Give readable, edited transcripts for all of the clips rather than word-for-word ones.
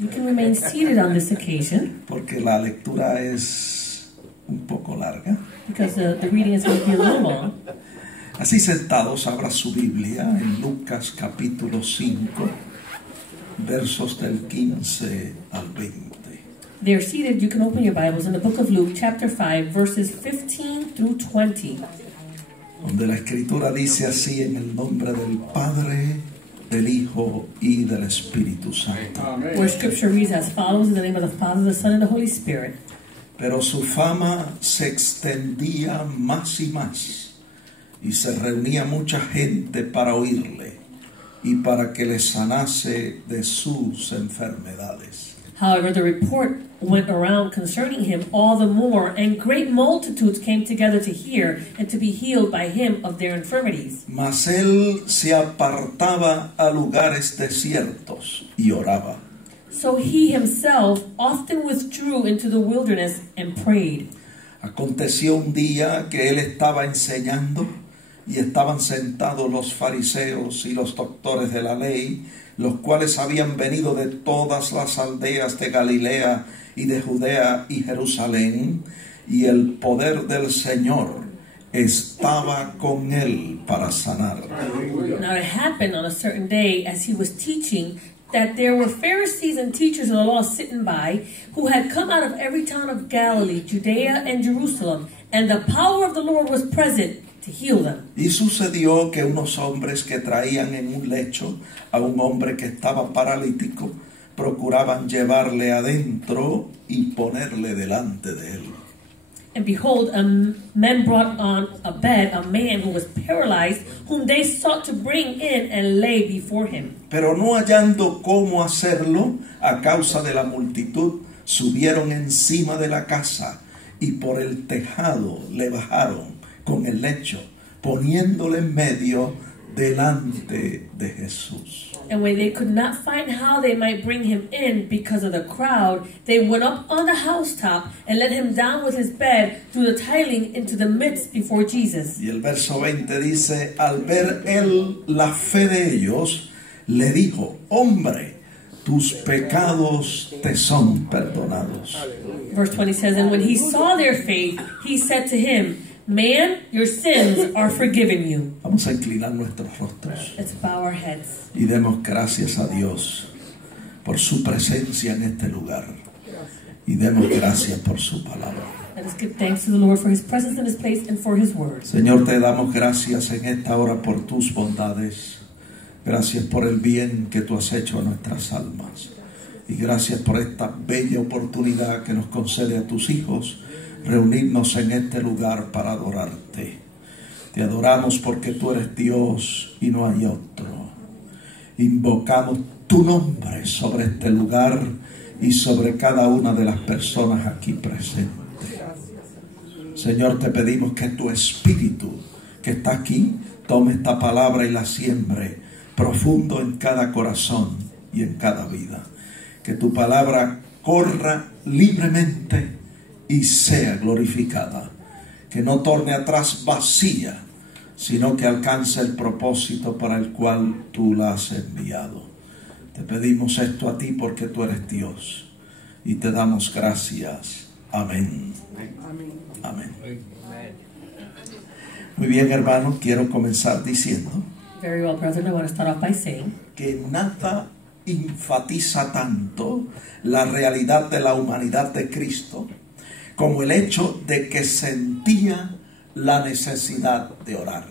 You can remain seated on this occasion porque la lectura es un poco larga. because the reading is going to be a little long. Así sentados, abra su Biblia en Lucas capítulo 5, versos del 15 al 20. There seated, you can open your Bibles in the book of Luke, chapter 5, verses 15 through 20. Donde la escritura dice así: en el nombre del Padre, del Hijo y del Espíritu Santo. Where scripture reads as follows: in the name of the Father, the Son, and the Holy Spirit. Pero su fama se extendía más y más, y se reunía mucha gente para oírle y para que les sanase de sus enfermedades. However, the report went around concerning him all the more, and great multitudes came together to hear and to be healed by him of their infirmities. Mas él se apartaba a lugares desiertos y oraba. So he himself often withdrew into the wilderness and prayed. Aconteció un día que él estaba enseñando y estaban sentados los fariseos y los doctores de la ley, los cuales habían venido de todas las aldeas de Galilea y de Judea y Jerusalén, y el poder del Señor estaba con él para sanar. Now it happened on a certain day as he was teaching that there were Pharisees and teachers of the law sitting by, who had come out of every town of Galilee, Judea and Jerusalem, and the power of the Lord was present to heal them. Y sucedió que unos hombres que traían en un lecho a un hombre que estaba paralítico procuraban llevarle adentro y ponerle delante de él. And behold, men brought on a bed a man who was paralyzed, whom they sought to bring in and lay before him. Pero no hallando cómo hacerlo a causa de la multitud, subieron encima de la casa y por el tejado le bajaron con el lecho, poniéndole en medio delante de Jesús. And when they could not find how they might bring him in because of the crowd, they went up on the housetop and let him down with his bed through the tiling into the midst before Jesus. Y el verso 20 dice: al ver él la fe de ellos, le dijo: hombre, tus pecados te son perdonados. Verse 20 says, and when he saw their faith, he said to him, man, your sins are forgiven you. Vamos a inclinar nuestros rostros Let's bow our heads. y demos gracias a Dios por su presencia en este lugar. Y demos gracias por su palabra. Let us give thanks to the Lord for his presence in this place and for his word. Señor, te damos gracias en esta hora por tus bondades. Gracias por el bien que tú has hecho a nuestras almas. Y gracias por esta bella oportunidad que nos concede a tus hijos reunirnos en este lugar para adorarte. Te adoramos porque tú eres Dios y no hay otro. Invocamos tu nombre sobre este lugar y sobre cada una de las personas aquí presentes. Señor, te pedimos que tu Espíritu que está aquí tome esta palabra y la siembre profundo en cada corazón y en cada vida. Que tu palabra corra libremente y sea glorificada, que no torne atrás vacía, sino que alcance el propósito para el cual tú la has enviado. Te pedimos esto a ti porque tú eres Dios y te damos gracias. Amén. Amén. Muy bien, hermanos, quiero comenzar diciendo Very well, brethren, I want to start off by saying que nada enfatiza tanto la realidad de la humanidad de Cristo como el hecho de que sentía la necesidad de orar.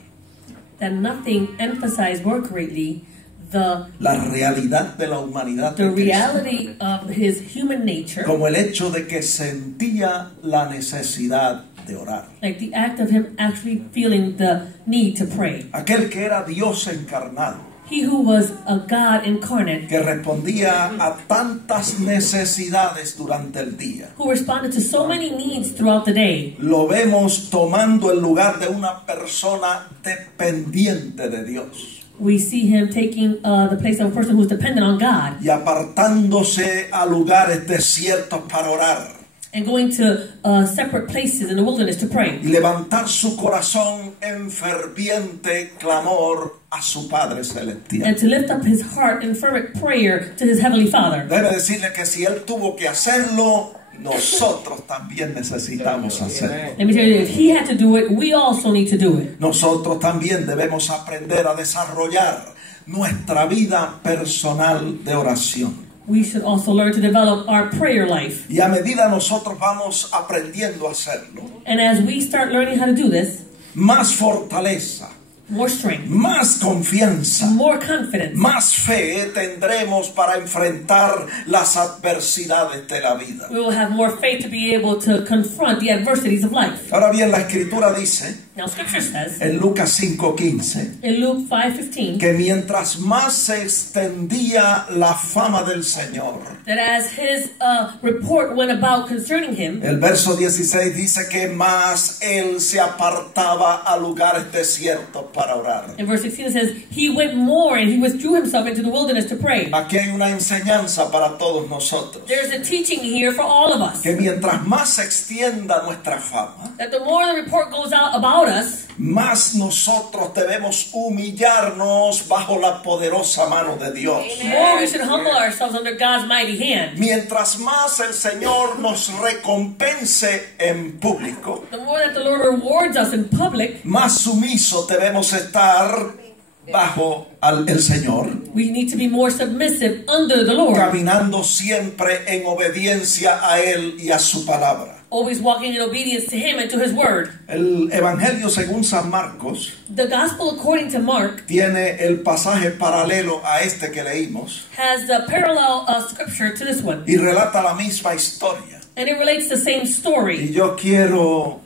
that nothing emphasized more greatly La realidad de la humanidad the de Cristo reality of his human nature, como el hecho de que sentía la necesidad de orar. like the act of him actually feeling the need to pray. Aquel que era Dios encarnado, He who was a God incarnate, que respondía a tantas necesidades durante el día, who responded to so many needs throughout the day, lo vemos tomando el lugar de una persona dependiente de Dios we see him taking the place of a person who's dependent on God y apartándose a lugares desiertos para orar. and going to separate places in the wilderness to pray. Y levantar su corazón en ferviente clamor a su Padre Celestial. And to lift up his heart in fervent prayer to his heavenly Father. Debe decirle que si él tuvo que hacerlo, nosotros también necesitamos hacerlo. Let me tell you, if he had to do it, we also need to do it. Nosotros también debemos aprender a desarrollar nuestra vida personal de oración. We should also learn to develop our prayer life. Y a medida nosotros vamos aprendiendo a hacerlo, And as we start learning how to do this, más fortaleza, more strength, más confianza, more confidence, más fe tendremos para enfrentar las adversidades de la vida. we will have more faith to be able to confront the adversities of life. Ahora bien, la Escritura dice Now Scripture says en Lucas 5:15 in Luke 5:15 que mientras más se extendía la fama del Señor, that as his report went about concerning him, el verso 16 dice que más él se apartaba a lugares desiertos para orar. in verse 16 it says, he went more and he withdrew himself into the wilderness to pray. Aquí hay una enseñanza para todos nosotros, There's a teaching here for all of us. que mientras más se extienda nuestra fama, That the more the report goes out about us, más nosotros debemos humillarnos bajo la poderosa mano de Dios. the more we should humble ourselves under God's mighty hand. Mientras más el Señor nos recompense en público, The more that the Lord rewards us in public, más sumisos debemos estar bajo el Señor, we need to be more submissive under the Lord. caminando siempre en obediencia a Él y a su palabra. Always walking in obedience to Him and to His Word. El Evangelio según San Marcos The Gospel according to Mark tiene el pasaje paralelo a este que leímos has the parallel scripture to this one. y relata la misma historia. And it relates the same Y story. yo quiero,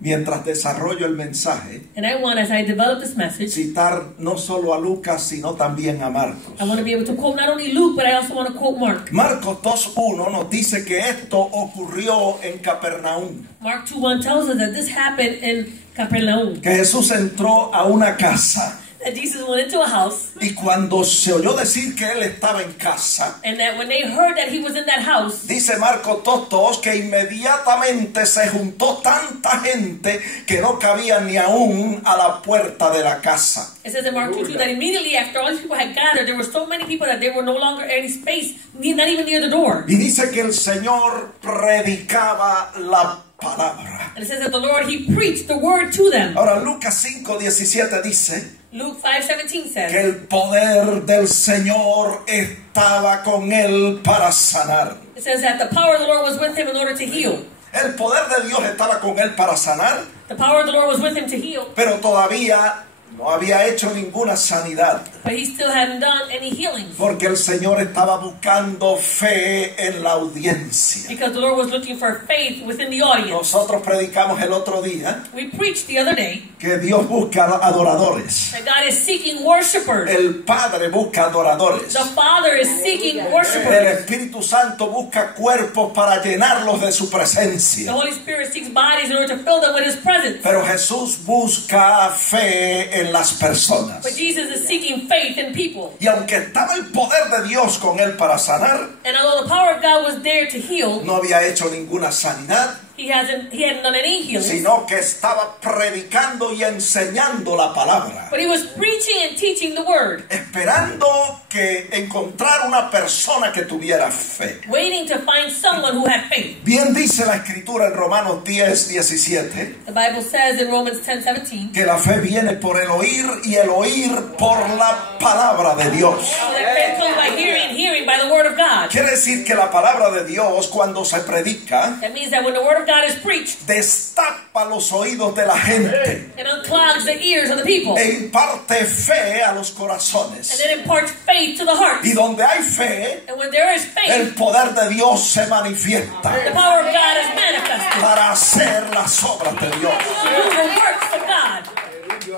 mientras desarrollo el mensaje, And I want, as I develop this message, citar no solo a Lucas, sino también a Marcos. I want to be able to quote not only Luke, but I also want to quote Mark. Marcos 2:1 nos dice que esto ocurrió en Capernaum, Mark 2:1 tells us that this happened in Capernaum. que Jesús entró a una casa That Jesus went into a house, y cuando se oyó decir que él estaba en casa, and that when they heard that he was in that house, dice Marcos 2:2 que inmediatamente se juntó tanta gente que no cabía ni aún a la puerta de la casa. it says in Mark 2:2 that immediately after all these people had gathered, there were so many people that there were no longer any space, not even near the door. Y dice que el Señor predicaba la palabra. And it says that the Lord, He preached the word to them. Ahora Lucas 5:17 dice Luke 5:17 que says el poder del Señor estaba con él para sanar. it says that the power of the Lord was with him in order to heal. El poder de Dios estaba con él para sanar, The power of the Lord was with him to heal, pero todavía no había hecho ninguna sanidad, but he still hadn't done any healings porque el Señor estaba buscando fe en la audiencia. because the Lord was looking for faith within the audience. Nosotros predicamos el otro día We preached the other day que Dios busca adoradores. that God is seeking worshipers. El Padre busca adoradores. The Father is seeking El worshipers. Espíritu Santo busca cuerpos para llenarlos de su The presencia. Holy Spirit seeks bodies in order to fill them with His presence. Pero Jesús busca fe en las personas. But Jesus is seeking faith in people. Y aunque estaba el poder de Dios con él para sanar, And although the power of God was there to heal, no había hecho ninguna sanidad, he hadn't done any healing. sino que estaba predicando y enseñando la palabra, But he was preaching and teaching the word, esperando que encontrar una persona que tuviera fe. waiting to find someone who had faith. Bien dice la Escritura en Romanos 10:17 The Bible says in Romans 10:17 que la fe viene por el oír y el oír por la palabra de Dios. that faith comes by hearing, hearing by the word of God. Quiere decir que la palabra de Dios, cuando se predica, That means that when the word of God is preached, destapa los oídos de la gente it unclogs the ears of the people, e imparte fe a los and corazones. then imparts faith to the heart. Y donde hay fe, And when there is el faith, poder de Dios se manifiesta the power of God is manifested para hacer las obras de Dios. to do the works of God.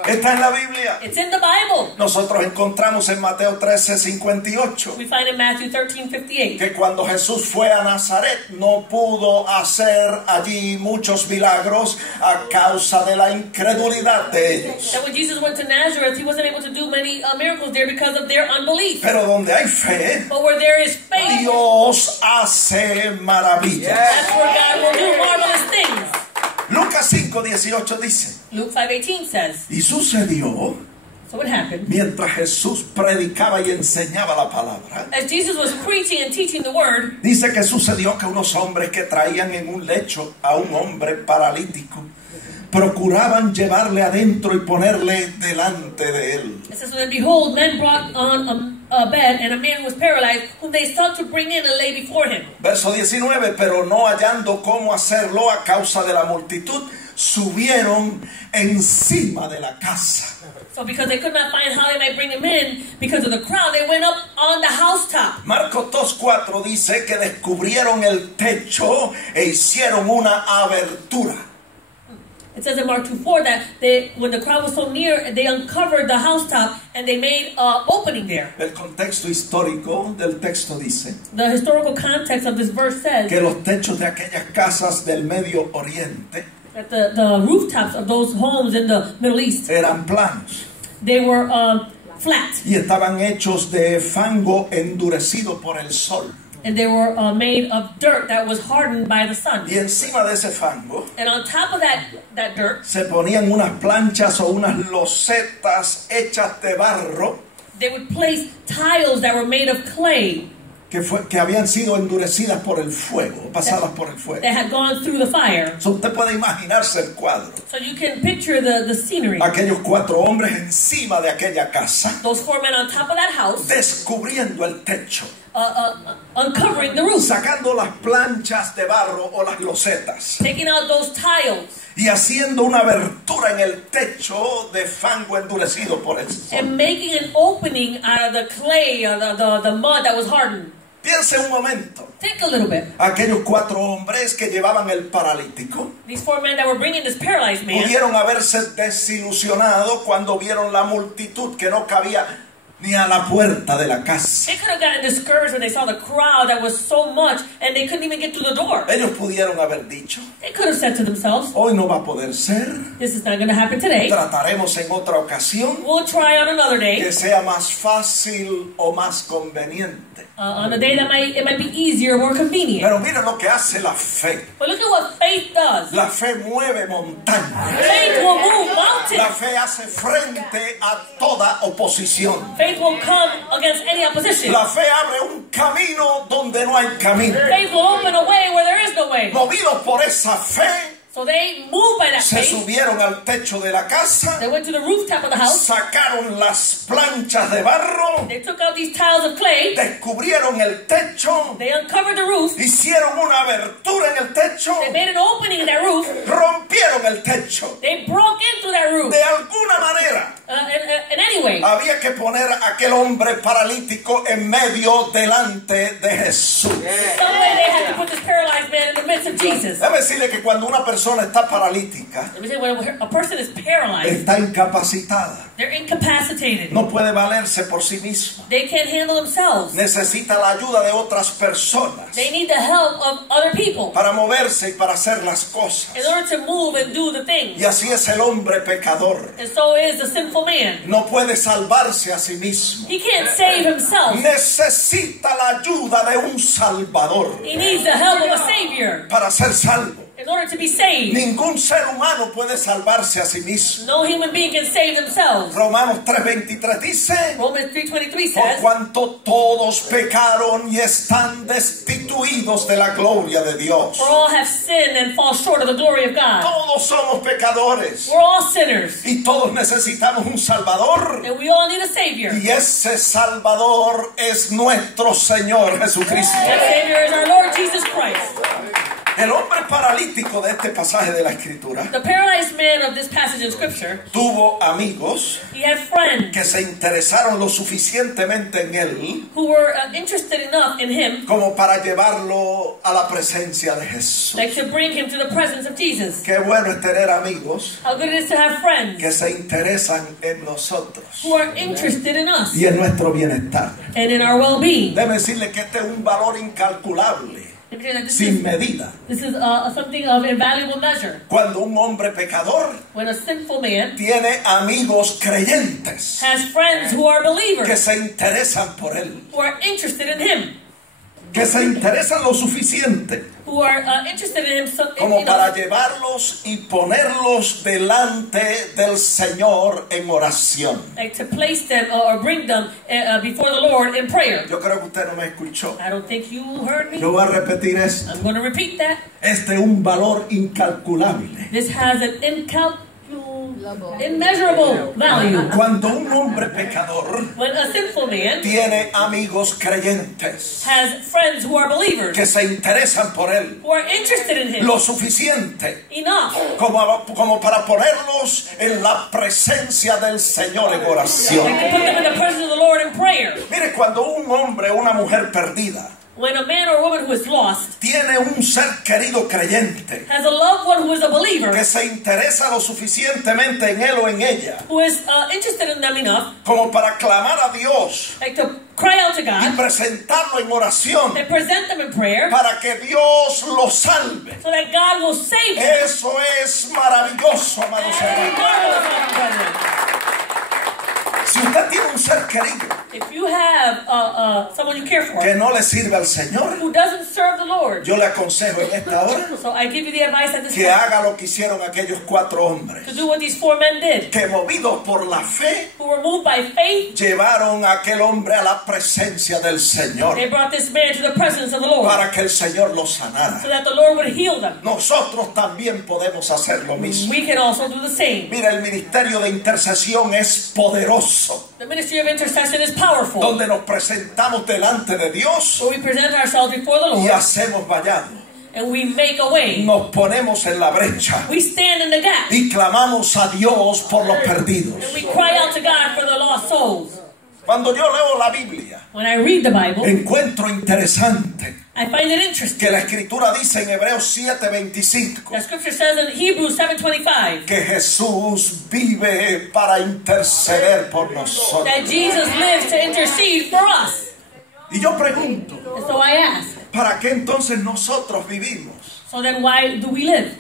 Está en la Biblia. It's in the Bible. Nosotros encontramos en Mateo 13:58 We find in Matthew 13:58 que cuando Jesús fue a Nazaret no pudo hacer allí muchos milagros a causa de la incredulidad de ellos. that when Jesus went to Nazareth, he wasn't able to do many miracles there because of their unbelief. Pero donde hay fe, But where there is faith, Dios hace maravillas. That's where God will do marvelous things. Lucas 5:18 dice, Luke 5:18 says, y sucedió so what happened? mientras Jesús predicaba y enseñaba la palabra. As Jesus was preaching and teaching the word, Dice que sucedió que unos hombres que traían en un lecho a un hombre paralítico procuraban llevarle adentro y ponerle delante de él. it says, and behold, men brought on a bed, and a man was paralyzed, whom they sought to bring in and lay before him. Verso 19, pero no hallando cómo hacerlo a causa de la multitud, subieron encima de la casa. So because they could not find how they might bring him in, because of the crowd, they went up on the housetop. Marcos 2:4 dice que descubrieron el techo e hicieron una abertura. It says in Mark 2:4 that when the crowd was so near, they uncovered the housetop and they made an opening there. El contexto histórico del texto dice The historical context of this verse says que los techos de aquellas casas del Medio Oriente that the rooftops of those homes in the Middle East, eran planos they were flat, y estaban hechos de fango endurecido por el sol. and they were made of dirt that was hardened by the sun. Y encima de ese fango And on top of that dirt, se ponían unas planchas o unas losetas hechas de barro they would place tiles that were made of clay que habían sido endurecidas por el fuego, pasadas por el fuego. that had gone through the fire. So, usted puede imaginarse el cuadro. So you can picture the scenery. Aquellos 4 hombres encima de aquella casa, Those 4 men on top of that house, descubriendo el techo, uncovering the roof, sacando las planchas de barro o las losetas taking out those tiles, y haciendo una abertura en el techo de fango endurecido por el sol. and making an opening out of the clay or the mud that was hardened. Piense un momento. Think a little bit. Aquellos 4 hombres que llevaban el paralítico These 4 men that were bringing this paralyzed man, pudieron haberse desilusionado cuando vieron la multitud que no cabía ni a la puerta de la casa. they could have gotten discouraged when they saw the crowd that was so much and they couldn't even get to the door. Ellos pudieron haber dicho, They could have said to themselves, hoy no va a poder ser, this is not going to happen today. trataremos en otra ocasión We'll try on another day, que sea más fácil o más conveniente. on a day that it might be easier, more convenient. Pero mira lo que hace la fe. But look at what faith does. La fe mueve montañas. Faith will move La mountains. fe hace frente a toda oposición. Faith will come against any opposition. La fe abre un camino donde no hay camino. Faith will open a way where there is no way. Movidos por esa fe, So they moved by that se faith. subieron al techo de la casa, They went to the rooftop of the house. sacaron las planchas de barro, They took out these tiles of clay. descubrieron el techo, They uncovered the roof. hicieron una abertura en el techo, They made an opening in that roof. rompieron el techo. They broke into that roof. De alguna manera In any way, había que poner a aquel hombre paralítico en medio delante de Jesús. some way they had to put this paralyzed man in the midst of Jesus. Debe decirle que cuando una persona está paralítica, Let me say, when a person is paralyzed, está incapacitada, they're incapacitated. no puede valerse por sí misma, They can't handle themselves. necesita la ayuda de otras personas They need the help of other people para moverse y para hacer las cosas. in order to move and do the things. Y así es el hombre pecador. And so is the sinful man. No puede salvarse a sí mismo. He can't save himself. Necesita la ayuda de un Salvador He needs the help of a Savior para ser salvo. in order to be saved. Ningún ser humano puede salvarse a sí mismo. No human being can save themselves. Romanos 3:23 dice, Romans 3:23 por says, cuanto todos pecaron y están destituidos de la gloria de Dios. for all have sinned and fall short of the glory of God. Todos somos pecadores We're all sinners. y todos necesitamos un Salvador. And we all need a Savior. Y ese Salvador es nuestro Señor Jesucristo. That Savior is our Lord Jesus Christ. El hombre paralítico de este pasaje de la Escritura The paralyzed man of this passage in Scripture, tuvo amigos he had friends que se interesaron lo suficientemente en él who were interested enough in him, como para llevarlo a la presencia de Jesús. like to bring him to the presence of Jesus. Qué bueno es tener amigos How good it is to have friends que se interesan en nosotros who are interested in us y en nuestro bienestar. and in our well-being. Debe decirle que este es un valor incalculable, This sin is, medida. this is something of invaluable measure. Cuando un hombre pecador When a sinful man tiene amigos creyentes has friends who are que believers, se interesan por él. who are interested in him. que se interesan lo suficiente who are interested in him, como para llevarlos y ponerlos delante del Señor en oración. like to place them or bring them before the Lord in prayer. Yo creo que usted no me escuchó. I don't think you heard me. Yo voy a repetir esto. I'm going to repeat that. Este es un valor incalculable. This has an immeasurable value. Cuando un hombre pecador When a sinful man tiene amigos creyentes has friends who are believers, que se interesan por él who are interested in him lo suficiente enough como para ponerlos en la presencia del Señor en oración. like to put them in the presence of the Lord in prayer. Mire, cuando un hombre o una mujer perdida When a man or a woman who is lost tiene un ser querido creyente has a loved one who is a believer, que se interesa lo suficientemente en él o en ella who is interested in them enough, como para clamar a Dios like to cry out to y God presentarlo en oración and present them in prayer para que Dios lo salve. so that God will save them. Eso es maravilloso, amados That is hermanos. marvelous, my brethren. Si usted tiene un ser querido If you have someone you care for que no le sirve al Señor, who doesn't serve the Lord, yo le aconsejo en esta hora so I give you the advice at this que time haga lo que hicieron aquellos 4 hombres, to do what these 4 men did, que movidos por la fe who were moved by faith. llevaron a aquel hombre a la presencia del Señor They brought this man to the presence of the Lord para que el Señor lo sanara. so that the Lord would heal them. Nosotros también podemos hacer lo mismo. We can also do the same. Mira, el ministerio de intercesión es poderoso, The ministry of intercession is powerful, donde nos presentamos delante de Dios where we present ourselves before the y Lord hacemos vallado. and we make a way. Nos ponemos en la brecha We stand in the gap y clamamos a Dios por los perdidos. and we cry out to God for the lost souls. Cuando yo leo la Biblia, When I read the Bible, encuentro interesante I find it interesting. que la Escritura dice en Hebreos 7:25 The scripture says in Hebrews 7:25 que Jesús vive para interceder por nosotros. that Jesus lives to intercede for us. Y yo pregunto, And so I ask, ¿para qué entonces nosotros vivimos? so then why do we live?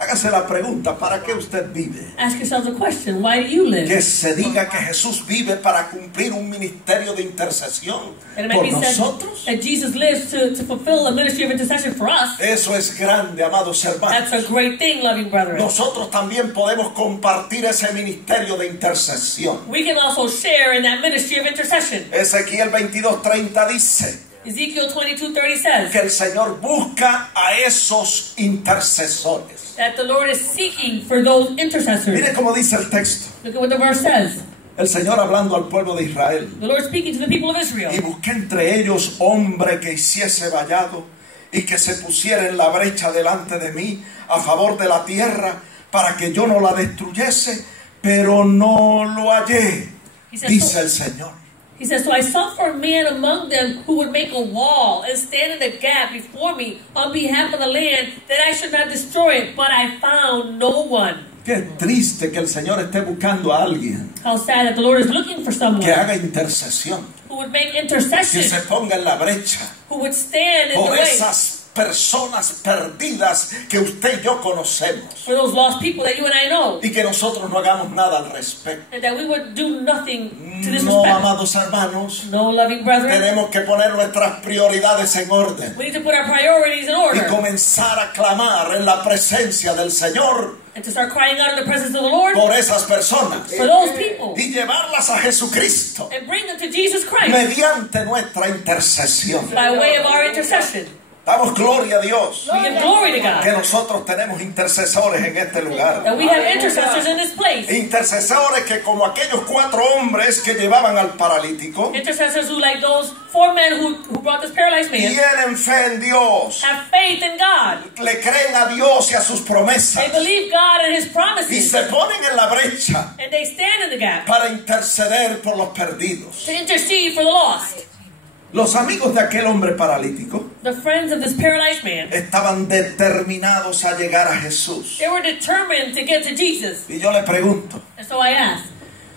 Hágase la pregunta, ¿para qué usted vive? Ask yourselves a question. Why do you live? Que se diga que Jesús vive para cumplir un ministerio de intercesión And it might por be said nosotros. that Jesus lives to fulfill the ministry of intercession for us. Eso es grande, amados hermanos. That's a great thing, loving brethren. Nosotros también podemos compartir ese ministerio de intercesión. We can also share in that ministry of intercession. Ezequiel 22:30 dice Ezekiel 22:30 says que el Señor busca a esos intercesores. that the Lord is seeking for those intercessors. Mire cómo dice el texto. Look at what the verse says. El Señor hablando al pueblo de Israel. The Lord speaking to the people of Israel. Y busqué entre ellos hombre que hiciese vallado y que se pusiera en la brecha delante de mí a favor de la tierra para que yo no la destruyese, pero no lo hallé, dice el Señor. He says, so I sought for a man among them who would make a wall and stand in the gap before me on behalf of the land, that I should not destroy it, but I found no one. Qué triste que el Señor esté buscando a alguien How sad that the Lord is looking for someone que haga intercesión, who would make que intercession, se ponga en la brecha who would stand in the por way esas personas perdidas que usted y yo conocemos for those lost people that you and I know, y que nosotros no hagamos nada al respecto. and that we would do nothing to this No, respect. amados hermanos, No, loving brethren, tenemos que poner nuestras prioridades en orden we need to put our priorities in y order comenzar a clamar en la presencia del Señor and to start crying out in the presence of the Lord por esas personas for those people y llevarlas a Jesucristo and bring them to Jesus Christ mediante nuestra intercesión. by way of our intercession. Damos gloria a Dios We give glory to que God nosotros tenemos intercesores en este lugar. that we have intercessors in this place. Intercesores que como aquellos 4 hombres que llevaban al paralítico, Intercessors who, like those 4 men who brought this paralyzed man, tienen fe en Dios, have faith in God. le creen a Dios y a sus promesas They believe God and His y promises, se ponen en la brecha and they stand in the gap para interceder por los perdidos. to intercede for the lost. Los amigos de aquel hombre paralítico The friends of this paralyzed man, estaban determinados a llegar a Jesús. they were determined to get to Jesus. Y yo le pregunto, And so I asked,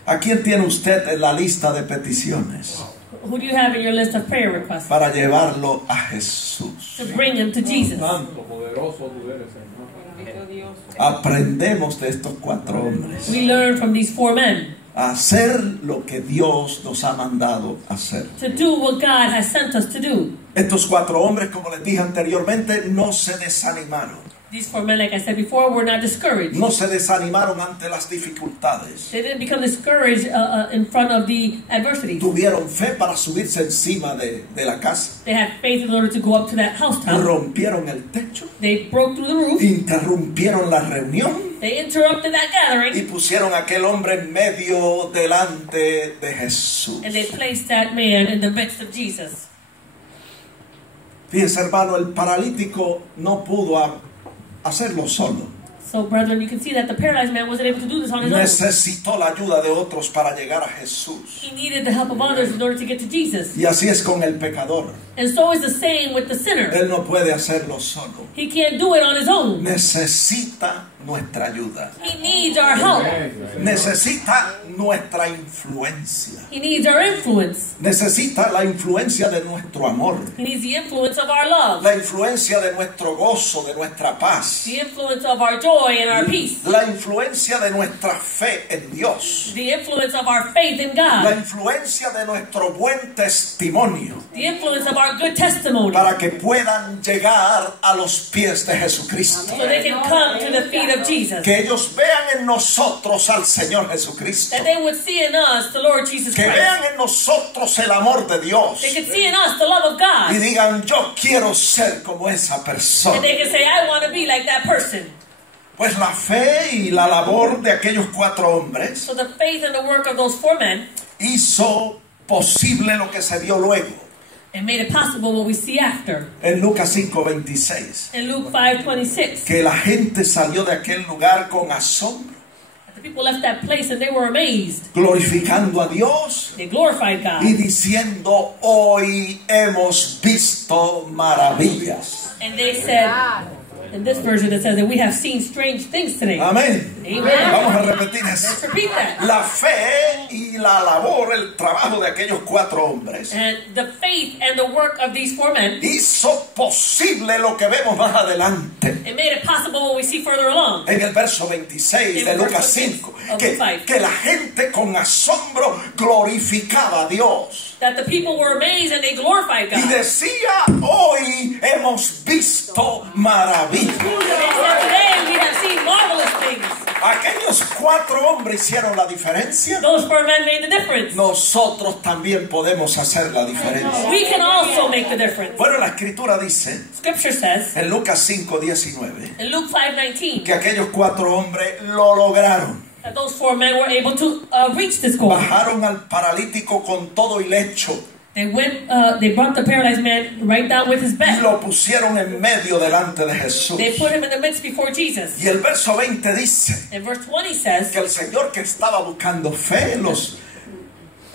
¿a quién tiene usted en la lista de peticiones who do you have in your list of prayer requests para llevarlo a Jesús? to bring him to Jesus? Santo, poderoso tú eres, Señor. Aprendemos de estos 4 hombres We learn from these 4 men a hacer lo que Dios nos ha mandado hacer. to do what God has sent us to do. Estos 4 hombres, como les dije anteriormente, no se desanimaron. These 4 men, like I said before, were not discouraged. No se desanimaron ante las dificultades. They didn't become discouraged in front of the adversity. Tuvieron fe para subirse encima de la casa. They had faith in order to go up to that housetop. Rompieron el techo. They broke through the roof. Interrumpieron la reunión. They interrupted that gathering. Y pusieron a aquel hombre en medio delante de Jesús. And they placed that man in the midst of Jesus. Fíjense, hermano, el paralítico no pudo hacerlo solo. So, brethren, you can see that the paralyzed man wasn't able to do this on his own. Necesitó la ayuda de otros para llegar a Jesús. He needed the help of others in order to get to Jesus. Y así es con el pecador. And so is the same with the sinner. Él no puede hacerlo solo. He can't do it on his own. Necesita nuestra ayuda. He needs our help. Necesita nuestra influencia. He needs our influence. Necesita la influencia de nuestro amor. He needs the influence of our love. La influencia de nuestro gozo, de nuestra paz. The influence of our joy and our peace. La influencia de nuestra fe en Dios. The influence of our faith in La God. influencia de nuestro buen testimonio. The influence of our good testimony. Para que puedan llegar a los pies de Jesucristo. So they can come to the feet of Jesus. Que ellos vean en nosotros al Señor Jesucristo. That they would see in us the Lord Jesus Que Christ. vean en nosotros el amor de Dios. They could see in us the love of Y God. digan, yo quiero ser como esa persona. And they can say, I want to be like that person. Pues la fe y la labor de aquellos 4 hombres So the faith and the work of those 4 men, hizo posible lo que se dio luego. it made it possible what we see after. En Lucas 5:26. In Luke 5:26, Que la gente salió de aquel lugar con asombro, the people left that place and they were amazed. glorificando a Dios They glorified y God. diciendo, hoy hemos visto maravillas. And they said, in this version it says that we have seen strange things today. Amén. Amen. Vamos a repetir eso. Let's repeat that. La fe y la labor, el trabajo de aquellos 4 hombres And the faith and the work of these 4 men, hizo posible lo que vemos más adelante. it made it possible what we see further along. En el verso 26 de Lucas 5, que la gente con asombro glorificaba a Dios. That the people were amazed and they glorified Y God. decía, hoy hemos visto maravillas. They said, today we have seen marvelous things. Aquellos 4 hombres hicieron la diferencia. Those 4 men made the difference. Nosotros también podemos hacer la diferencia. We can also make the difference. Bueno, la escritura dice Scripture says en Lucas 5:19 in Luke 5:19 que aquellos 4 hombres lo lograron. that those 4 men were able to reach this goal. Bajaron al paralítico con todo y lecho They went. They brought the paralyzed man right down with his y bed. lo pusieron en medio delante de Jesús. They put him in the midst before Jesus. Y el verso 20 dice In verse 20 says, que el Señor que estaba buscando fe en los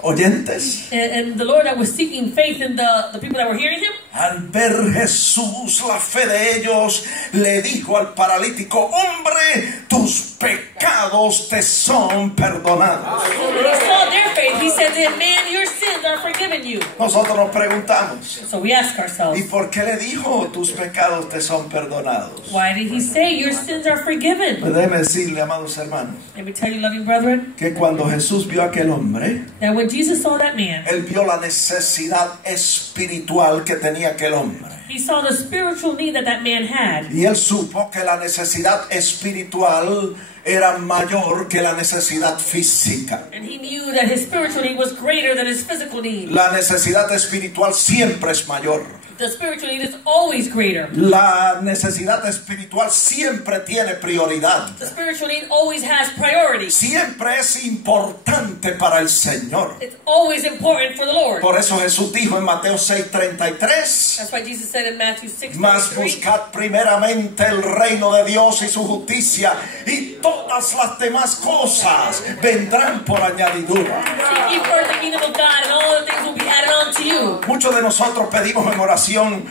oyentes, and the Lord that was seeking faith in the people that were hearing him, al ver Jesús la fe de ellos, le dijo al paralítico, hombre, tus pecados te son perdonados. when he saw their faith, he said, man, your sins are forgiven you. Nosotros nos preguntamos, So we ask ourselves, ¿y por qué le dijo tus pecados te son perdonados? why did he say your sins are forgiven? Pues déjeme decirle, amados hermanos, Let me tell you, loving brethren, que cuando Jesús vio a aquel hombre, that when Jesus saw that man, él vio la necesidad espiritual que tenía aquel hombre. he saw the spiritual need that that man had. Y él supo que la necesidad espiritual era mayor que la necesidad física. And he knew that his spiritual need was greater than his physical need. La necesidad espiritual siempre es mayor. The spiritual need is always greater. La necesidad espiritual siempre tiene prioridad. The spiritual need always has priority. Siempre es importante para el Señor. It's always important for the Lord. Por eso Jesús dijo en Mateo 6:33, That's why Jesus said in Matthew 6:33, mas buscad primeramente el reino de Dios y su justicia, y todas las demás cosas vendrán por añadidura. seek ye first the kingdom of God, and all the things will be added on to you. Muchos de nosotros pedimos en oración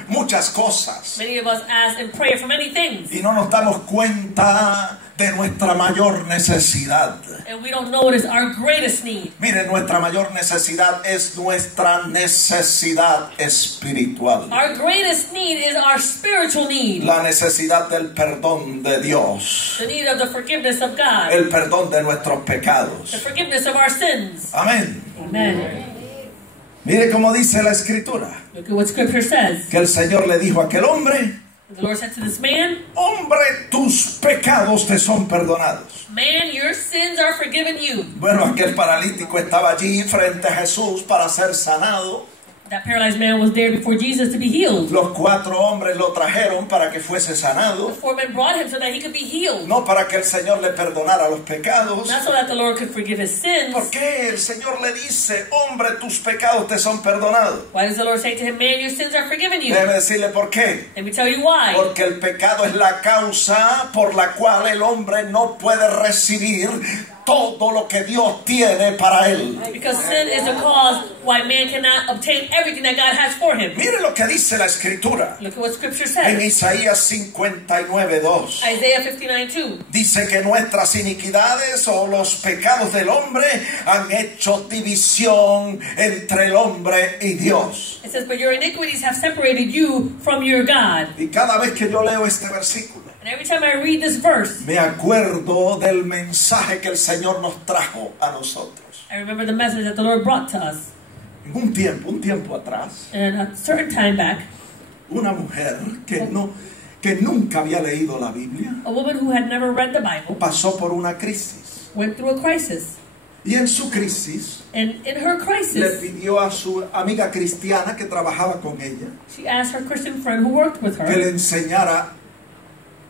muchas cosas Many of us ask and pray for many things, y no nos damos cuenta de nuestra mayor necesidad. And we don't know what is our greatest need. Mire, nuestra mayor necesidad es nuestra necesidad espiritual. Our greatest need is our spiritual need. La necesidad del perdón de Dios. The need of the forgiveness of God. El perdón de nuestros The pecados. forgiveness of our sins. Amén. Amen. Mire cómo dice la Escritura. Look at what Scripture says. Que el Señor le dijo a aquel hombre: The Lord said to this man, hombre, tus pecados te son perdonados. man, your sins are forgiven you. Bueno, aquel paralítico estaba allí frente a Jesús para ser sanado. That paralyzed man was there before Jesus to be healed. Los 4 hombres lo trajeron para que fuese The sanado. 4 men brought him so that he could be healed. No para que el Señor le perdonara los pecados. Not so that the Lord could forgive his sins. ¿Por qué el Señor le dice: hombre, tus pecados te son perdonados? Why does the Lord say to him, man, your sins are forgiven you? Debe decirle por qué. Let me tell you why. Porque el pecado es la causa por la cual el hombre no puede recibir todo lo que Dios tiene para él. Because sin is the cause why man cannot obtain everything that God has for him. Mire lo que dice la Escritura Look at what Scripture en says. Isaías 59:2. Isaiah 59:2. Dice que nuestras iniquidades o los pecados del hombre han hecho división entre el hombre y Dios. It says, but your iniquities have separated you from your God. Y cada vez que yo leo este versículo, And every time I read this verse, me acuerdo del mensaje que el Señor nos trajo a nosotros. I remember the message that the Lord brought to us. En un tiempo atrás, And a certain time back, una mujer que nunca había leído la Biblia a woman who had never read the Bible pasó por una crisis. went through a crisis. Y en su crisis And in her le crisis, pidió a su amiga cristiana que trabajaba con ella she asked her Christian friend who worked with que le her, enseñara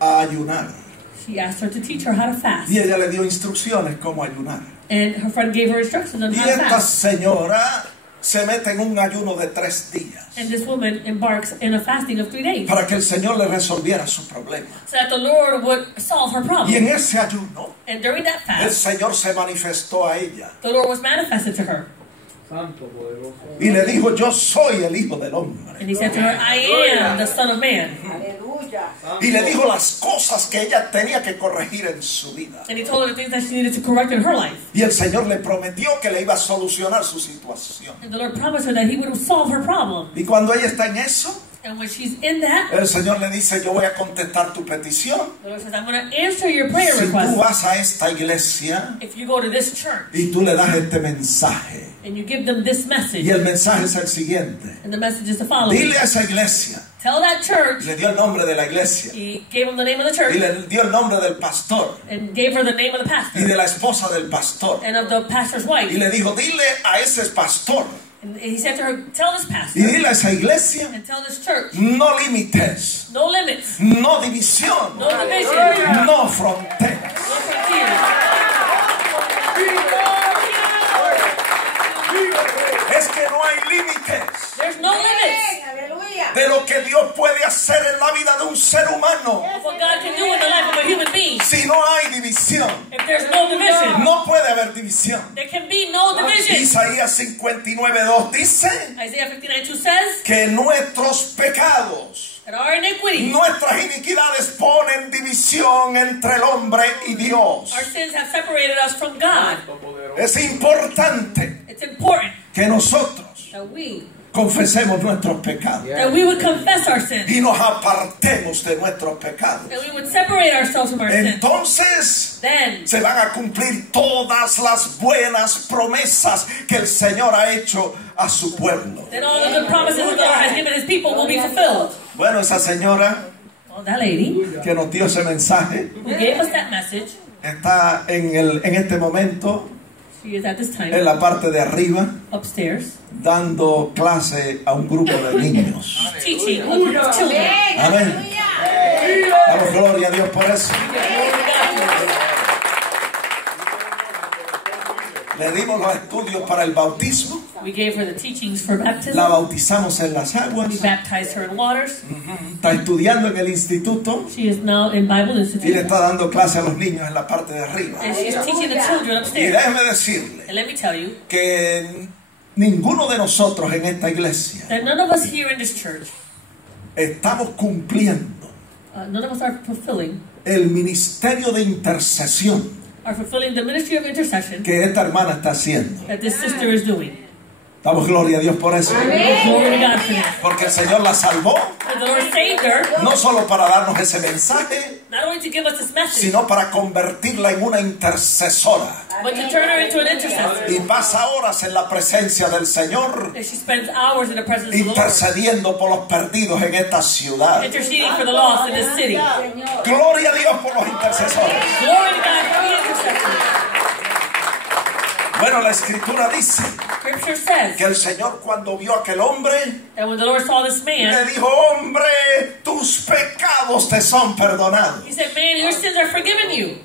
a ayunar. she asked her to teach her how to fast. Y ella le dio instrucciones cómo ayunar. And her friend gave her instructions on Y how to esta fast. señora se mete en un ayuno de 3 días And this woman embarks in a fasting of 3 days para que el Señor le resolviera su problema. so that the Lord would solve her Y problem. en ese ayuno And during that el fast, Señor se manifestó a ella the Lord was manifested to her. Santo, poderoso. y le dijo: yo soy el Hijo del Hombre. And he said to her, I am the Son of Man. Aleluya. Y le dijo las cosas que ella tenía que corregir en su vida. And he told her the things that she needed to correct in her life. Y el Señor le prometió que le iba a solucionar su situación. And the Lord promised her that he would solve her problem. Y cuando ella está en eso, And when she's in that, el Señor le dice: yo voy a contestar tu petición. the Lord says, I'm going to answer your prayer Si tú request. vas a esta iglesia If you go to this church y tú le das este mensaje, and you give them this message, y el mensaje es el siguiente: and the message is the following. dile a esa iglesia. Tell that church, Le dio el nombre de la iglesia he gave them the name of the y church, le dio el nombre del pastor and gave her the name of the y pastor, de la esposa del pastor, and of the pastor's y wife. le dijo: dile a ese pastor And he said to her, tell this y pastor, dile a esa iglesia: and tell this church, no límites, no limits, no división, no division, no fronteras. no frontiers. Es que no hay límites There's no limits Aleluya. de lo que Dios puede hacer en la vida de un ser humano. of what God can do in the life of a human being. Si no hay división, If there's no division, no puede haber división. there can be no division. Isaías 59:2 dice Isaiah 59:2 says que nuestros pecados, that our iniquities, nuestras iniquidades ponen división entre el hombre y Dios. our sins have separated us from God. Santo, poderoso. Es importante It's important que nosotros that we confesemos nuestros pecados would confess our sins, y nos apartemos de nuestros pecados. that we would separate ourselves from our sins. Entonces Then se van a cumplir todas las buenas promesas que el Señor ha hecho a su pueblo. all the good promises that the Lord has given his people will be fulfilled. Bueno, esa señora Well, that lady que nos dio ese mensaje who gave us that message, está en este momento she is at this time en la parte de arriba upstairs dando clase a un grupo de niños. teaching a group of children. Amén. Damos gloria a Dios por eso. Le dimos los estudios para el bautismo. We gave her the teachings for baptism. La bautizamos en las aguas. We baptized her in waters. Está estudiando en el instituto She is now in Bible y le Institute, está dando clase a los niños en la parte de arriba. and she's teaching the children Y upstairs. déjeme decirle And let me tell you que ninguno de nosotros en esta iglesia that none of us here in this church, estamos cumpliendo none of us are fulfilling el ministerio de intercesión are fulfilling the ministry of intercession que esta hermana está haciendo. that this sister is doing. Damos gloria a Dios por eso. Glory to God for that. Porque el Señor la salvó, And the Lord saved her, no solo para darnos ese mensaje, not only to give us this message, sino para convertirla en una intercesora. but to turn her into an intercessor. Y pasa horas en la presencia del Señor, And she spends hours in the presence of the Lord, intercediendo por los perdidos en esta ciudad. interceding for the lost in this city. Gloria a Dios por los intercesores. Glory to God for the intercessors. Bueno, la Escritura dice Scripture says que el Señor, cuando vio a aquel hombre, that when the Lord saw this man, le dijo: hombre, tus pecados te son perdonados. He said, man, your sins are forgiven you.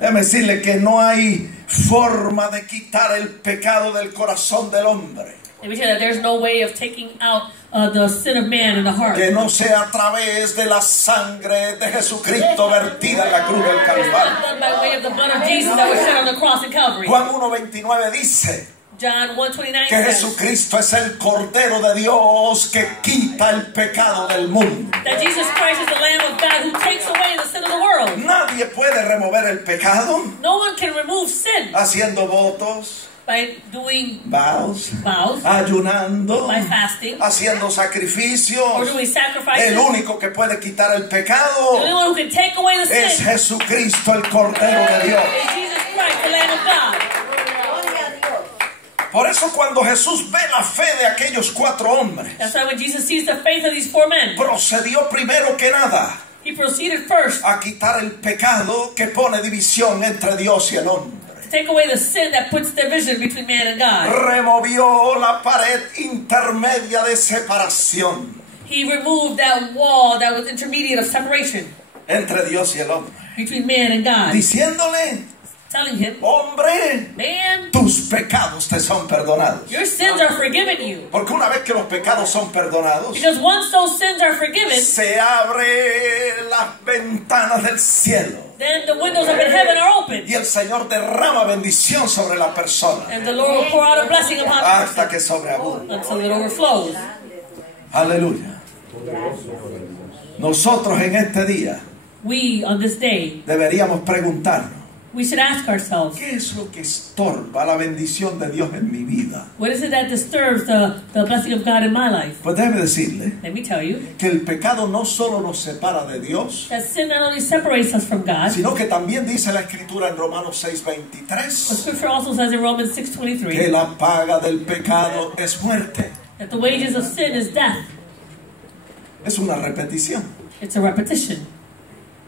Déjeme decirle que no hay forma de quitar el pecado del corazón del hombre Let me tell you that there's no way of taking out the sin of man in the heart. que no sea a través de la sangre de Jesucristo vertida en la cruz del It's Calvario. not done by way of the blood of Jesus that was shed on the cross in Calvary. Juan 1:29 dice John 1:29 que says Jesucristo es el Cordero de Dios que quita el pecado del mundo. that Jesus Christ is the Lamb of God who takes away the sin of the world. Nadie puede remover el pecado No one can remove sin haciendo votos, by doing vows, vows, ayunando, by fasting, haciendo or sacrificios. doing sacrifices. El único que puede quitar el The pecado only one who can take away the es sin Jesucristo, el Cordero de Dios. is Jesus Christ, the Lamb of God. Por eso cuando Jesús ve la fe de aquellos 4 hombres, That's why when Jesus sees the faith of these 4 men, procedió primero que nada he proceeded first a quitar el pecado que pone división entre Dios y el hombre. to take away the sin that puts division between man and God. Removió la pared intermedia de separación He removed that wall that was intermediate of separation entre Dios y el hombre, between man and God, diciéndole: telling him, hombre, man, tus pecados te son perdonados. your sins are forgiven you. Porque una vez que los pecados son perdonados, Because once those sins are forgiven, se abre las ventanas del cielo then the windows up in heaven are open. y el Señor derrama bendición sobre la persona And the Lord will pour out a blessing upon the hasta person que sobreabunde. until it overflows. Aleluya. Nosotros en este día We, on this day, deberíamos preguntarnos: we should ask ourselves, ¿qué es lo que estorba la bendición de Dios en mi vida? what is it that disturbs the blessing of God in my life? Pues déjeme decirle Let me tell you, que el pecado no solo nos separa de Dios, that sin not only separates us from God, sino que también dice la Escritura en Romanos but 6:23 Scripture also says in Romans que 6:23 la paga del pecado es muerte. that the wages of sin is death. Es una repetición. It's a repetition.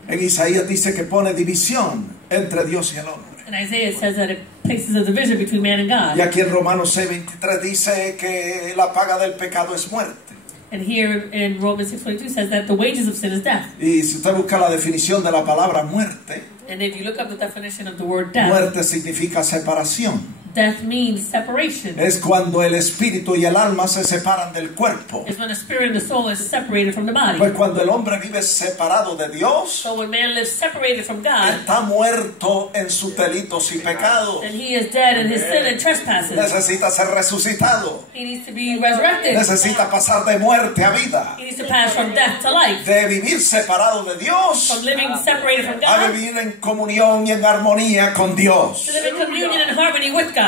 En Isaías dice que pone división entre Dios y el hombre. And Isaiah says that it places a division between man and Y God. aquí en Romanos 6:23 dice que la paga del pecado es muerte. And here in Romans 6:22 says that the wages of sin is death. Y si usted busca la definición de la palabra muerte, And if you look up the definition of the word death, muerte significa separación. death means separation. Es cuando el espíritu y el alma se separan del cuerpo. It's when the spirit and the soul is separated from the body. Pues cuando el hombre vive separado de Dios, So when man lives separated from God, está muerto en sus delitos y pecados. then he is dead in his sin and trespasses. Necesita ser resucitado. He needs to be resurrected. Necesita pasar de muerte a vida. He needs to pass from death to life. De vivir separado de Dios From living separated from a God vivir en comunión y en armonía con Dios. to live in communion and harmony with God.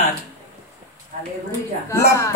Aleluya. La